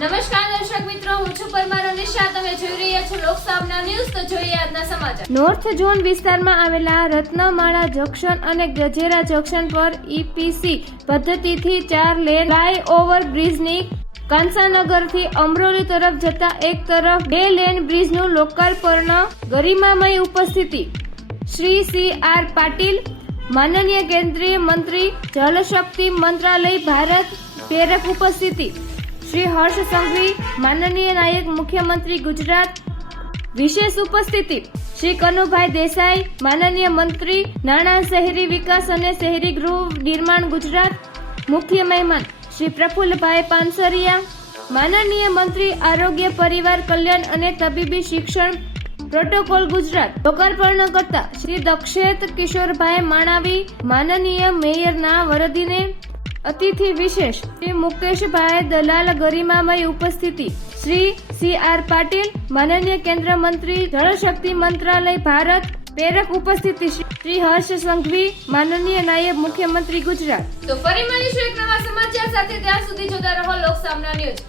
નમસ્કાર દર્શક મિત્રો, હું છું પરમાર નિશા તમે જોઈ રહ્યા છો લોકસભાના ન્યૂઝ. તો જોઈએ આજના સમાચાર. નોર્થ ઝોન વિસ્તારમાં આવેલા રત્નમાળા જંકશન અને ગજેરા જંકશન પર ઈપીસી પદ્ધતિથી ચાર લેન ફ્લાયઓવર બ્રિજની કાંસાનગરથી અમરોલી તરફ જતા એક તરફ બે લેન બ્રિજનું લોકાર્પણ ગરિમામય ઉપસ્થિતિ. શ્રી સી આર પાટીલ, માનનીય કેન્દ્રીય મંત્રી જલશક્તિ મંત્રાલય, ભારત પ્રેરક ઉપસ્થિતિ. શ્રી હર્ષ સંઘવી, માનનીય નાયક મુખ્યમંત્રી ગુજરાત, વિશેષ ઉપસ્થિતિ. શ્રી કનુભાઈ દેસાઈ, માનનીય મંત્રી, નાણાં શહેરી વિકાસ અને શહેરી ગૃહ નિર્માણ ગુજરાત, મુખ્ય મહેમાન. શ્રી પ્રફુલ્લભાઈ પાનસરિયા, માનનીય મંત્રી આરોગ્ય પરિવાર કલ્યાણ અને તબીબી શિક્ષણ પ્રોટોકોલ ગુજરાત. લોકાર્પણ કરતા શ્રી દક્ષેત કિશોરભાઈ માણાવી, માનનીય મેયરના વરદીને અતિથિ વિશેષ શ્રી મુકેશભાઈ દલાલ ગરિમામય ઉપસ્થિતિ, શ્રી સી આર પાટીલ, માનનીય કેન્દ્ર મંત્રી જળશક્તિ મંત્રાલય, ભારત, પ્રેરક ઉપસ્થિતિ શ્રી હર્ષ સંઘવી, માનનીય નાયબ મુખ્યમંત્રી ગુજરાત. તો ફરી મળીશું એક નવા સમાચાર સાથે. ત્યાં સુધી જોતા રહો લોકસામના ન્યૂઝ.